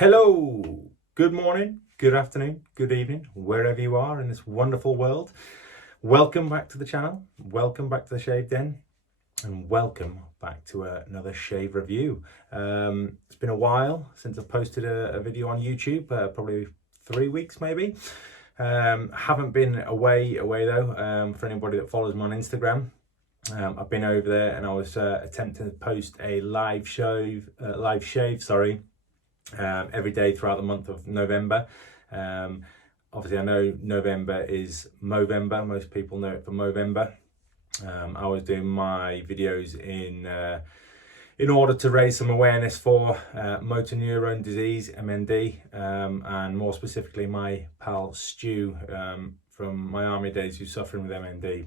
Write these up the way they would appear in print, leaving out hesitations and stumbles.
Hello, good morning, good afternoon, good evening, wherever you are in this wonderful world. Welcome back to the channel, welcome back to the Shave Den, and welcome back to another shave review. It's been a while since I've posted a video on YouTube, probably 3 weeks maybe. Haven't been away though, for anybody that follows me on Instagram. I've been over there and I was attempting to post a live shave, every day throughout the month of November. Obviously I know November is Movember, most people know it for Movember. I was doing my videos in order to raise some awareness for motor neurone disease, MND, and more specifically my pal Stu from my army days who's suffering with MND.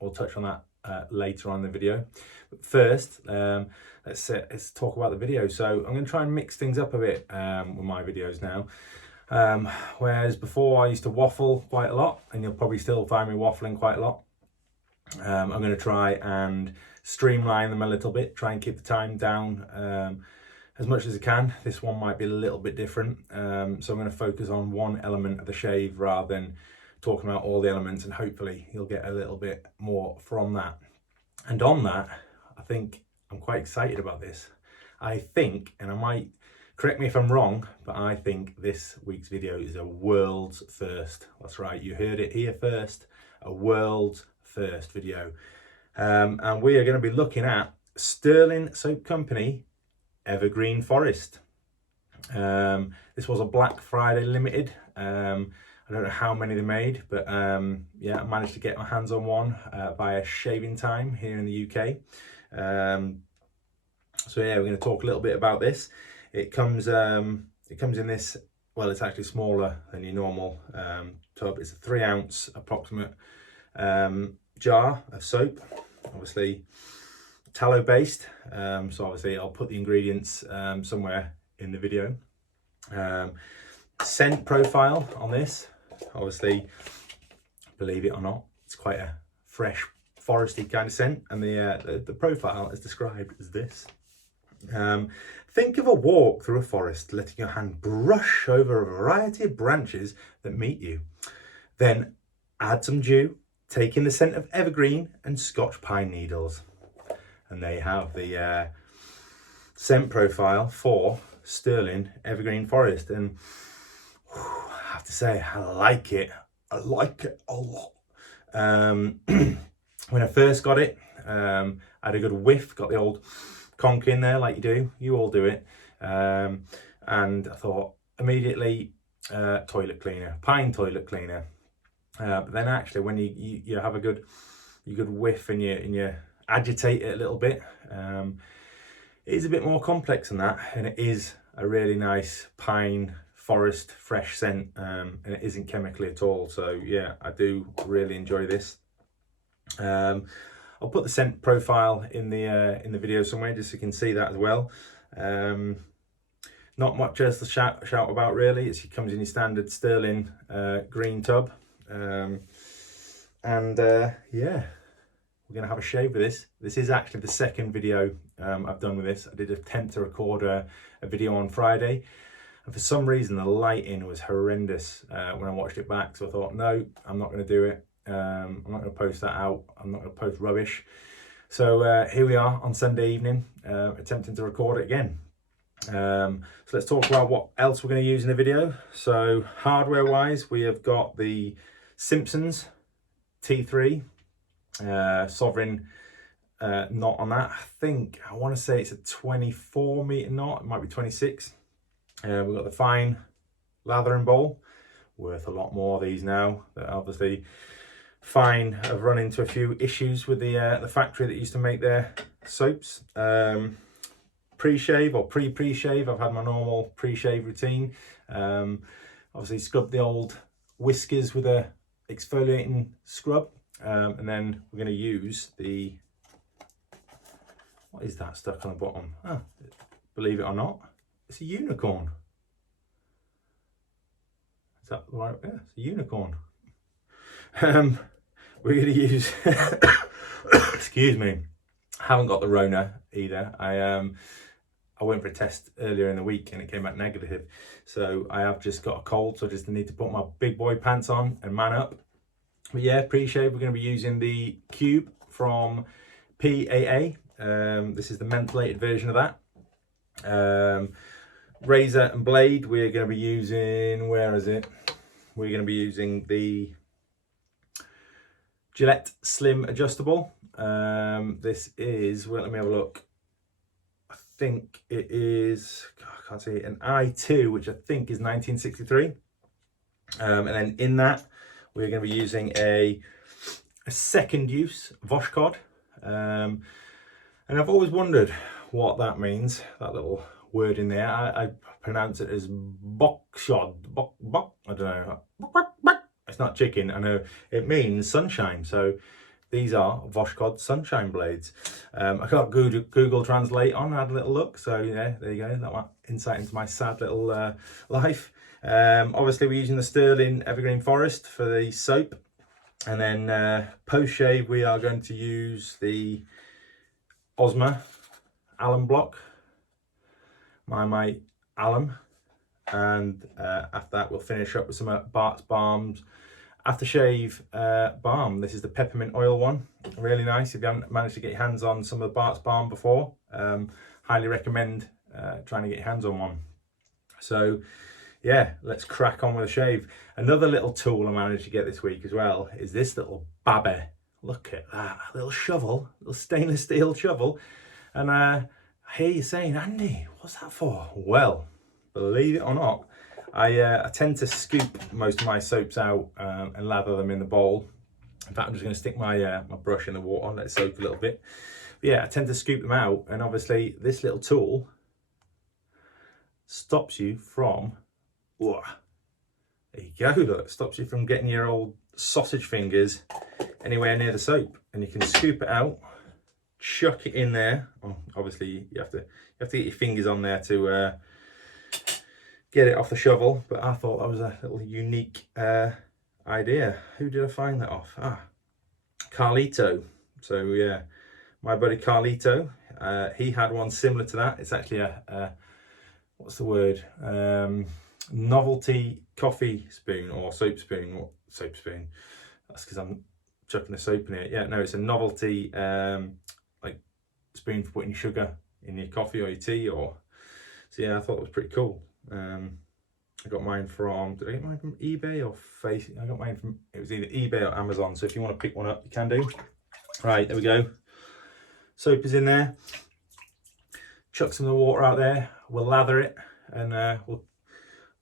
We'll touch on that later on in the video. But first, let's talk about the video. So I'm going to try and mix things up a bit with my videos now. Whereas before I used to waffle quite a lot, and you'll probably still find me waffling quite a lot. I'm going to try and streamline them a little bit, try and keep the time down as much as I can. This one might be a little bit different, so I'm going to focus on one element of the shave rather than talking about all the elements, and hopefully you'll get a little bit more from that. And on that, I think I'm quite excited about this. I think, and I might, correct me if I'm wrong, but I think this week's video is a world's first. That's right, you heard it here first, a world's first video. And we are going to be looking at Stirling Soap Company Evergreen Forest. This was a Black Friday limited. I don't know how many they made, but yeah, I managed to get my hands on one via Shaving Time here in the UK. So yeah, we're going to talk a little bit about this. It comes in this, well, it's actually smaller than your normal tub. It's a 3 ounce approximate jar of soap, obviously tallow based. So obviously I'll put the ingredients somewhere in the video. Scent profile on this, obviously, believe it or not, it's quite a fresh foresty kind of scent, and the profile is described as this. Think of a walk through a forest, letting your hand brush over a variety of branches that meet you. Then add some dew, take in the scent of evergreen and Scotch pine needles. And they have the scent profile for Stirling Evergreen Forest, and I have to say I like it a lot. When I first got it, I had a good whiff, got the old conk in there like you all do it, and I thought immediately toilet cleaner, pine toilet cleaner. But then actually when you have a good whiff and you agitate it a little bit, it is a bit more complex than that, and it is a really nice pine forest fresh scent, and it isn't chemically at all. So yeah, I do really enjoy this. I'll put the scent profile in the video somewhere just so you can see that as well. Not much else to shout about really. It comes in your standard Stirling green tub, and yeah, we're gonna have a shave with this. This is actually the second video I've done with this. I did attempt to record a video on Friday, and for some reason the lighting was horrendous when I watched it back, so I thought, no, I'm not going to do it. I'm not going to post that out. I'm not going to post rubbish. So here we are on Sunday evening, attempting to record it again. So let's talk about what else we're going to use in the video. So hardware wise, we have got the Simpsons T3 Sovereign knot on that. I want to say it's a 24 meter knot, it might be 26. We've got the fine Lathering bowl, worth a lot more of these now. Obviously fine have run into a few issues with the factory that used to make their soaps. Pre-shave or pre-shave, I've had my normal pre-shave routine. Obviously scrub the old whiskers with a exfoliating scrub, and then we're going to use the, what is that stuck on the bottom? Oh, believe it or not, it's a unicorn. Is that right? Yeah, it's a unicorn. We're going to use excuse me, I haven't got the Rona either. I went for a test earlier in the week and it came back negative. So I have just got a cold, so I just need to put my big boy pants on and man up. But yeah, pre-shave, we're going to be using the Cube from PAA. This is the mentholated version of that. Razor and blade, we're going to be using, where is it? We're going to be using the Gillette Slim Adjustable. This is, well, let me have a look. I think it is, I can't see it, an I2, which I think is 1963. And then in that, we're going to be using a second use Voshkod. And I've always wondered what that means, that little word in there. I pronounce it as Voshkod. I don't know. It's not chicken. I know it means sunshine. So these are Voshkod sunshine blades. I got Google Translate on, I had a little look. So yeah, there you go. That one insight into my sad little life. Obviously we're using the Stirling Evergreen Forest for the soap. And then post shave, we are going to use the Osma alum block, my mate alum. And after that, we'll finish up with some Barts Balms aftershave balm. This is the peppermint oil one, really nice. If you haven't managed to get your hands on some of the Barts balm before, highly recommend trying to get your hands on one. So yeah, let's crack on with a shave. Another little tool I managed to get this week as well is this little babby. Look at that little shovel, little stainless steel shovel. And I hear you saying, Andy, what's that for? Well, believe it or not, I tend to scoop most of my soaps out and lather them in the bowl. In fact, I'm just going to stick my my brush in the water and let it soak a little bit. But yeah, I tend to scoop them out, and obviously this little tool stops you from, whoa, there you go, look, stops you from getting your old sausage fingers anywhere near the soap. And you can scoop it out, chuck it in there. Oh, obviously you have to get your fingers on there to get it off the shovel, but I thought that was a little unique idea. Who did I find that off? Carlito. So yeah, my buddy Carlito, he had one similar to that. It's actually a what's the word? Novelty coffee spoon or soap spoon. What soap spoon? That's because I'm chucking the soap in it. Yeah, no, it's a novelty like spoon for putting sugar in your coffee or your tea. Or so yeah, I thought it was pretty cool. I got mine from, did I get mine from eBay or Face? I got mine from, it was either eBay or Amazon. So if you want to pick one up, you can do. Right, there we go. Soap is in there. Chuck some of the water out there. We'll lather it, and we'll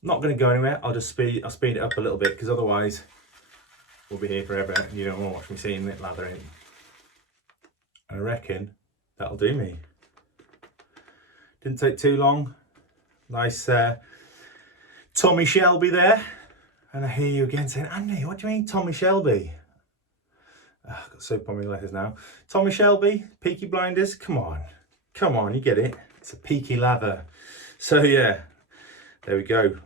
not going to go anywhere. I'll speed it up a little bit, because otherwise we'll be here forever and you don't want to watch me seeing it lathering. I reckon that'll do me. Didn't take too long. Nice Tommy Shelby there. And I hear you again saying, Andy, what do you mean Tommy Shelby? I've got soap on my letters now. Tommy Shelby, Peaky Blinders, come on, you get it. It's a peaky lather. So yeah, there we go.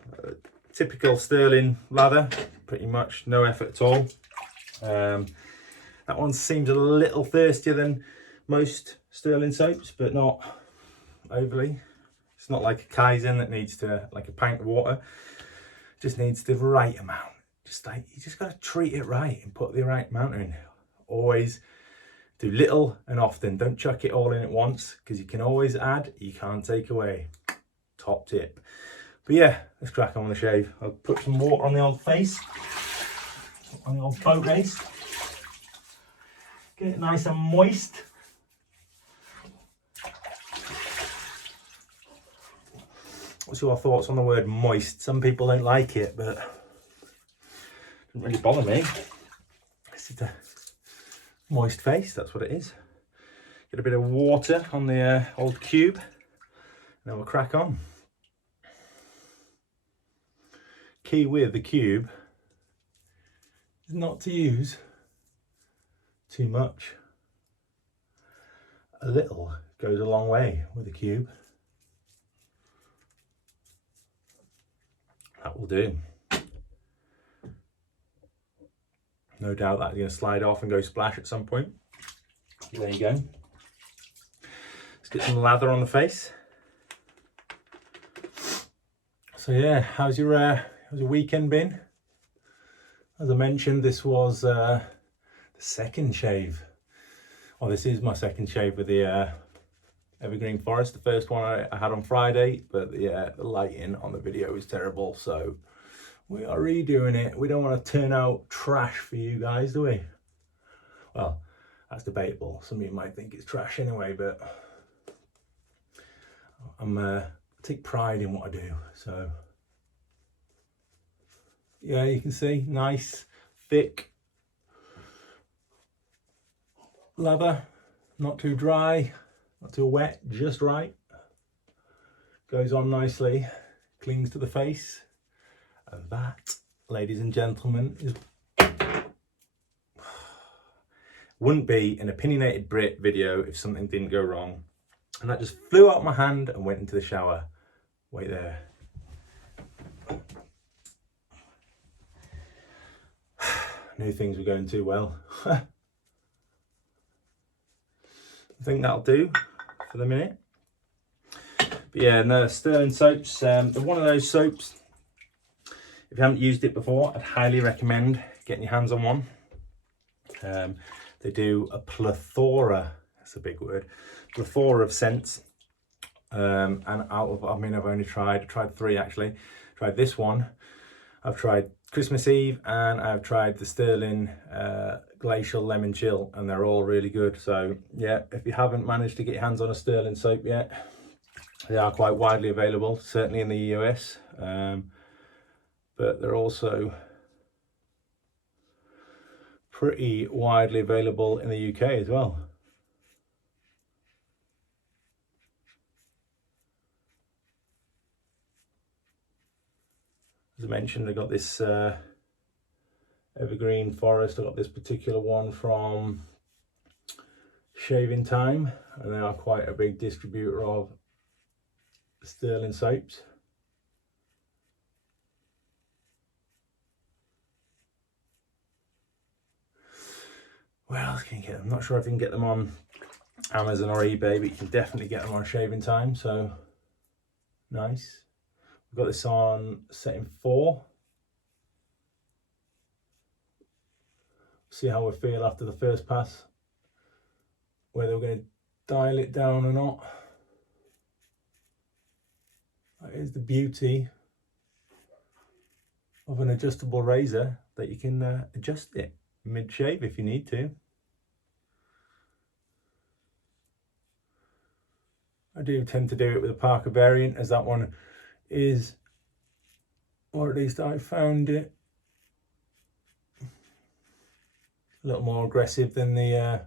Typical Stirling lather, pretty much no effort at all. That one seems a little thirstier than most Stirling soaps, but not overly. It's not like a Kaizen that needs to, like a pint of water. It just needs the right amount. Just like, you just got to treat it right and put the right amount in. Always do little and often. Don't chuck it all in at once, because you can always add, you can't take away. Top tip. But yeah, let's crack on with the shave. I'll put some water on the old face, on the old boat race. Get it nice and moist. What's your thoughts on the word moist? Some people don't like it, but it doesn't really bother me. It's just a moist face, that's what it is. Get a bit of water on the old cube, and then we'll crack on. Key with the cube is not to use too much. A little goes a long way with the cube. That will do. No doubt that's going to slide off and go splash at some point. There you go. Let's get some lather on the face. So yeah, how's your weekend been? As I mentioned, this was the second shave. Well, this is my second shave with the Evergreen Forest. The first one I had on Friday, but the lighting on the video is terrible, so we are redoing it. We don't want to turn out trash for you guys, do we? Well, that's debatable. Some of you might think it's trash anyway, but I take pride in what I do. So yeah, you can see, nice, thick lather, not too dry, not too wet, just right. Goes on nicely, clings to the face. And that, ladies and gentlemen, is wouldn't be an opinionated Brit video if something didn't go wrong. And that just flew out my hand and went into the shower. Wait there. Knew things were going too well. I think that'll do for the minute. But yeah, and the Stirling soaps, they're one of those soaps, if you haven't used it before, I'd highly recommend getting your hands on one. They do a plethora, that's a big word, plethora of scents. And out of, I mean, I've only tried 3 actually. Tried this one, I've tried Christmas Eve, and I've tried the Stirling Glacial Lemon Chill, and they're all really good. So yeah, if you haven't managed to get your hands on a Stirling soap yet, they are quite widely available, certainly in the US, but they're also pretty widely available in the UK as well. As I mentioned, I got this Evergreen Forest. I got this particular one from Shaving Time, and they are quite a big distributor of Stirling soaps. Where else can you get them? I'm not sure if you can get them on Amazon or eBay, but you can definitely get them on Shaving Time, so nice. We've got this on setting 4. See how we feel after the first pass, whether we're going to dial it down or not. That is the beauty of an adjustable razor, that you can adjust it mid-shave if you need to. I do tend to do it with a Parker variant, as that one is, or at least I found it, a little more aggressive than the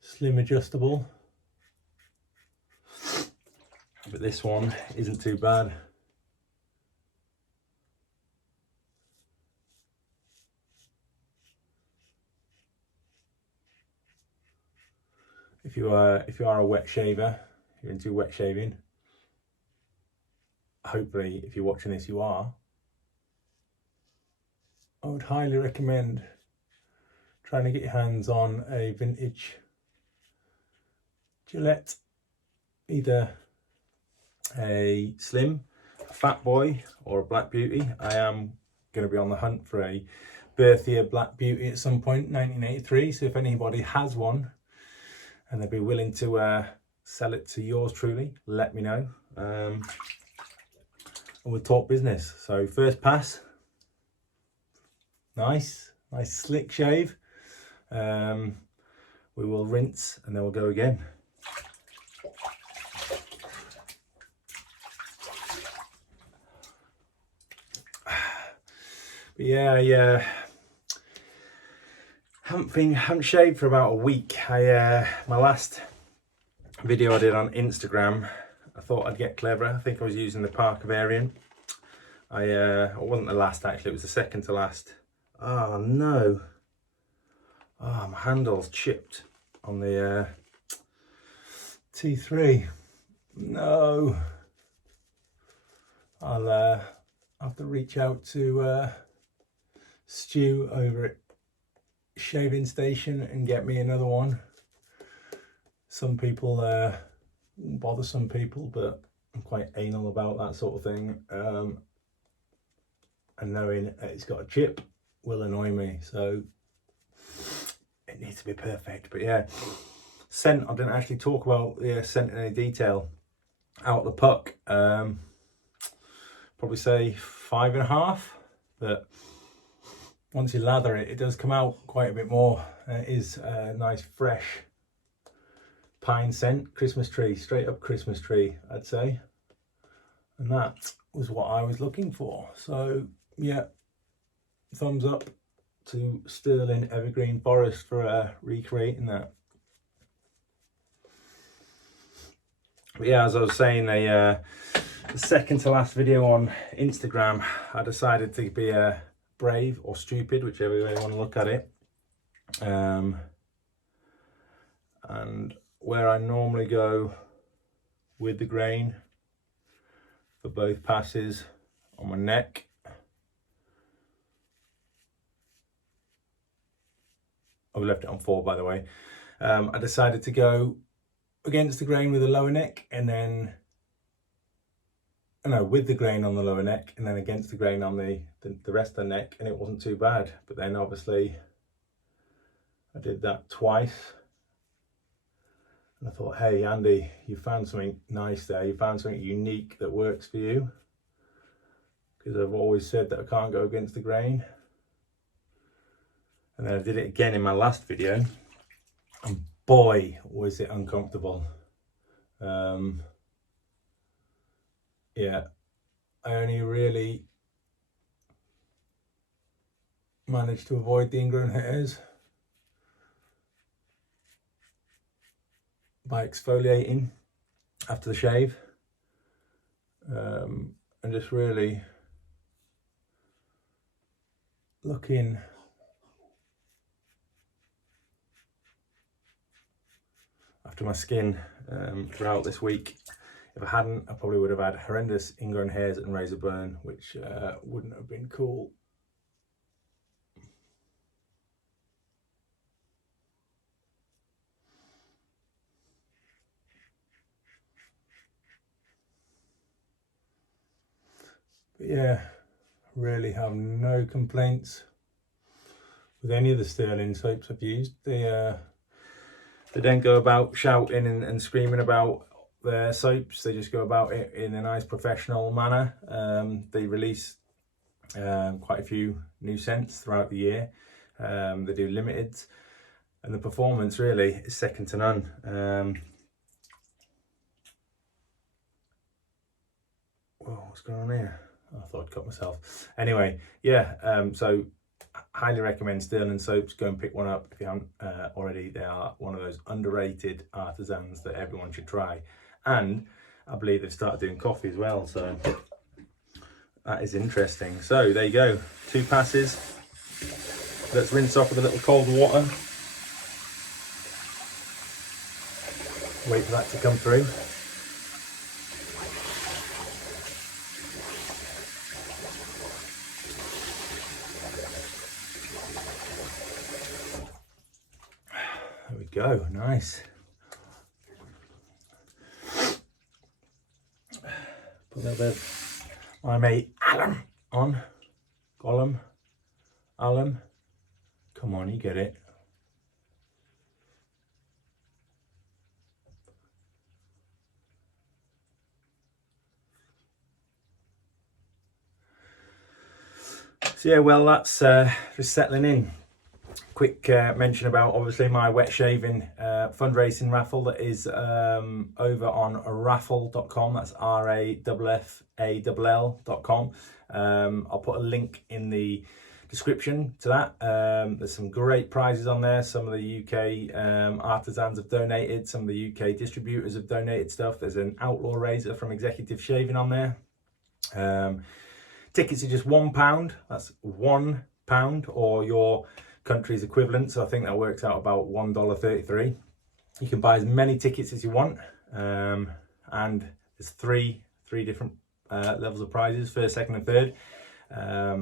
slim adjustable. But this one isn't too bad. If you are a wet shaver, you're into wet shaving, hopefully if you're watching this you are, I would highly recommend trying to get your hands on a vintage Gillette, either a slim, a fat boy, or a black beauty. I am going to be on the hunt for a birth year black beauty at some point, 1983, so if anybody has one and they'd be willing to sell it to yours truly, let me know, and we'll talk business. So first pass, nice slick shave. We will rinse and then we'll go again. But yeah, haven't shaved for about a week. My last video I did on Instagram, I thought I'd get clever. I think I was using the Parker variant. It wasn't the last actually, it was the second to last. Oh no. Oh, my handle's chipped on the T3. No. I'll have to reach out to Stu over at Shaving Station and get me another one. Some people bother some people, but I'm quite anal about that sort of thing, and knowing it's got a chip will annoy me, so it needs to be perfect. But yeah, scent, I didn't actually talk about the scent in any detail. Out the puck, probably say 5.5, but once you lather it, it does come out quite a bit more. It is a nice fresh pine scent, Christmas tree, straight up Christmas tree, I'd say. And that was what I was looking for. So yeah, thumbs up to Stirling Evergreen Forest for recreating that. But yeah, as I was saying, the second to last video on Instagram, I decided to be brave or stupid, whichever way you want to look at it. And where I normally go with the grain for both passes on my neck, I've left it on 4 by the way, I decided to go against the grain with the lower neck, and then with the grain on the lower neck, and then against the grain on the rest of the neck, and it wasn't too bad. But then obviously I did that twice, and I thought, hey Andy, you found something nice there, you found something unique that works for you, because I've always said that I can't go against the grain. And then I did it again in my last video, and boy was it uncomfortable. Yeah, I only really managed to avoid the ingrown hairs by exfoliating after the shave, and just really looking after my skin throughout this week. If I hadn't, I probably would have had horrendous ingrown hairs and razor burn, which wouldn't have been cool. But yeah, really have no complaints with any of the Stirling soaps I've used. They don't go about shouting and screaming about their soaps. They just go about it in a nice professional manner. They release quite a few new scents throughout the year. They do limiteds, and the performance really is second to none. Whoa, what's going on here? Oh, I thought I'd cut myself. Anyway, yeah, so highly recommend Stirling soaps. Go and pick one up if you haven't already. They are one of those underrated artisans that everyone should try. And I believe they've started doing coffee as well, so that is interesting. So there you go, 2 passes. Let's rinse off with a little cold water. Wait for that to come through. There we go, nice. Put a little bit of my mate Alum on. Gollum. Alum. Come on, you get it. So yeah, well, that's just settling in. Quick mention about obviously my Wetshaving fundraising raffle that is over on raffle.com. That's RAFFALL.com. I'll put a link in the description to that. There's some great prizes on there. Some of the UK artisans have donated, some of the UK distributors have donated stuff. There's an outlaw razor from Executive Shaving on there. Tickets are just £1. That's £1, or your country's equivalent, so I think that works out about $1.33. You can buy as many tickets as you want, and there's three different levels of prizes: first, second and third. I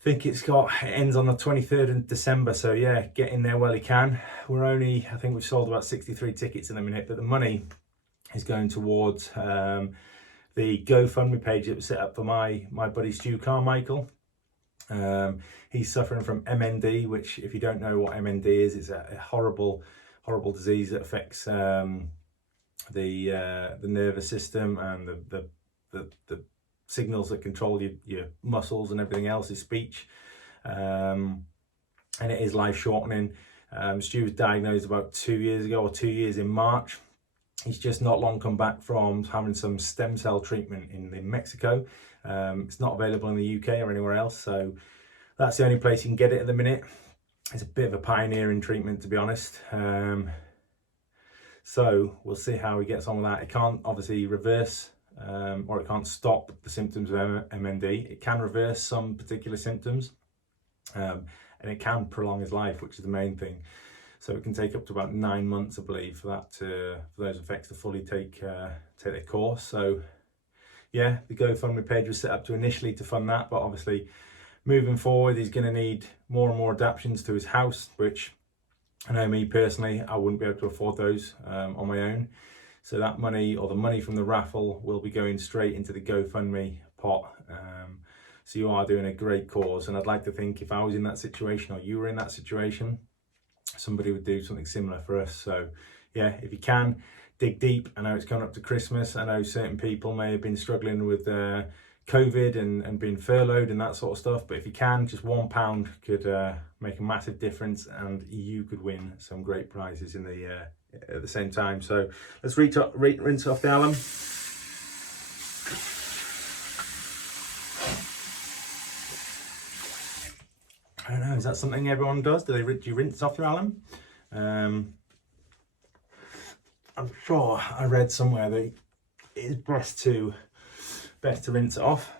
think it ends on the 23rd of December, so yeah, get in there while you can. I think we've sold about 63 tickets in a minute, but the money is going towards the GoFundMe page that was set up for my buddy Stu Carmichael. He's suffering from MND, which, if you don't know what MND is, it's a horrible disease that affects the nervous system and the signals that control your muscles and everything else, his speech, and it is life shortening. Stu was diagnosed about 2 years ago, or 2 years in March. He's just not long come back from having some stem cell treatment in Mexico. It's not available in the UK or anywhere else, so that's the only place you can get it at the minute. It's a bit of a pioneering treatment, to be honest. So we'll see how he gets on with that. It can't obviously reverse or it can't stop the symptoms of MND. It can reverse some particular symptoms, and it can prolong his life, which is the main thing. So it can take up to about 9 months, I believe, for those effects to fully take their course. So yeah, the GoFundMe page was set up initially to fund that, but obviously moving forward, he's going to need more and more adaptations to his house, which I know me personally, I wouldn't be able to afford those on my own. So that money, or the money from the raffle, will be going straight into the GoFundMe pot. So you are doing a great cause, and I'd like to think if I was in that situation, or you were in that situation, somebody would do something similar for us. So yeah, if you can, dig deep. I know it's coming up to Christmas. I know certain people may have been struggling with COVID and being furloughed and that sort of stuff, but if you can, just £1 could make a massive difference, and you could win some great prizes in the at the same time. So let's rinse off the alum. I don't know, is that something everyone does? Do you rinse off your alum? I'm sure I read somewhere that it's best to rinse it off.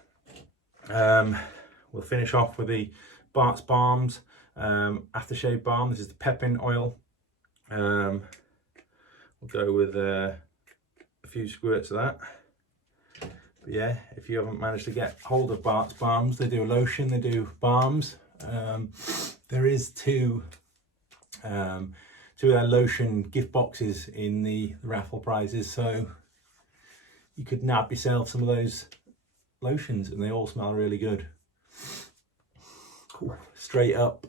We'll finish off with the Barts Balms aftershave balm. This is the peppermint oil. We'll go with a few squirts of that. But yeah, if you haven't managed to get hold of Barts Balms, they do a lotion, they do balms. There is two of their lotion gift boxes in the raffle prizes, so you could nab yourself some of those lotions, and they all smell really good. Cool. Straight up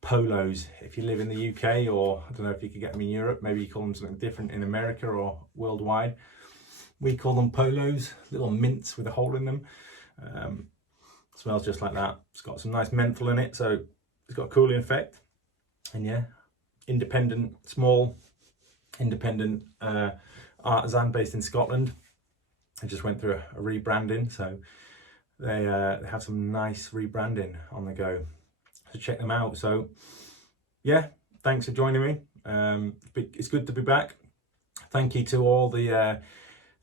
polos. If you live in the UK, or I don't know if you could get them in Europe, maybe you call them something different in America or worldwide. We call them polos, little mints with a hole in them. Smells just like that. It's got some nice menthol in it, so it's got a cooling effect. And yeah, small independent Artisan based in Scotland. I just went through a rebranding, so they have some nice rebranding on the go. So check them out. So yeah, thanks for joining me. It's good to be back. Thank you to all the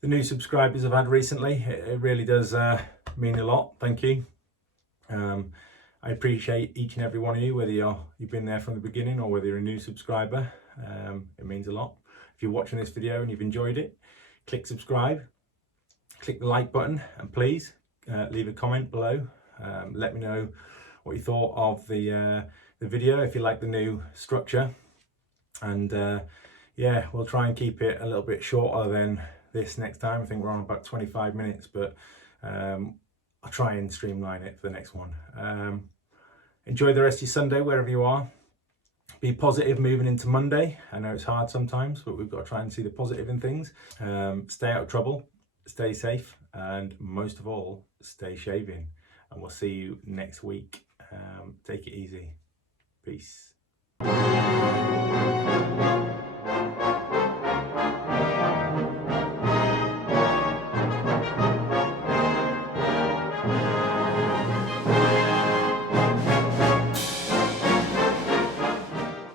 new subscribers I've had recently. It really does mean a lot. Thank you. I appreciate each and every one of you, whether you've been there from the beginning or whether you're a new subscriber. It means a lot. If you're watching this video and you've enjoyed it, click subscribe, click the like button, and please leave a comment below. Let me know what you thought of the video, if you like the new structure. And yeah, we'll try and keep it a little bit shorter than this next time. I think we're on about 25 minutes, but I'll try and streamline it for the next one. Enjoy the rest of your Sunday wherever you are. Be positive moving into Monday. I know it's hard sometimes, but we've got to try and see the positive in things. Stay out of trouble, stay safe, and most of all, stay shaving. And we'll see you next week. Take it easy. Peace.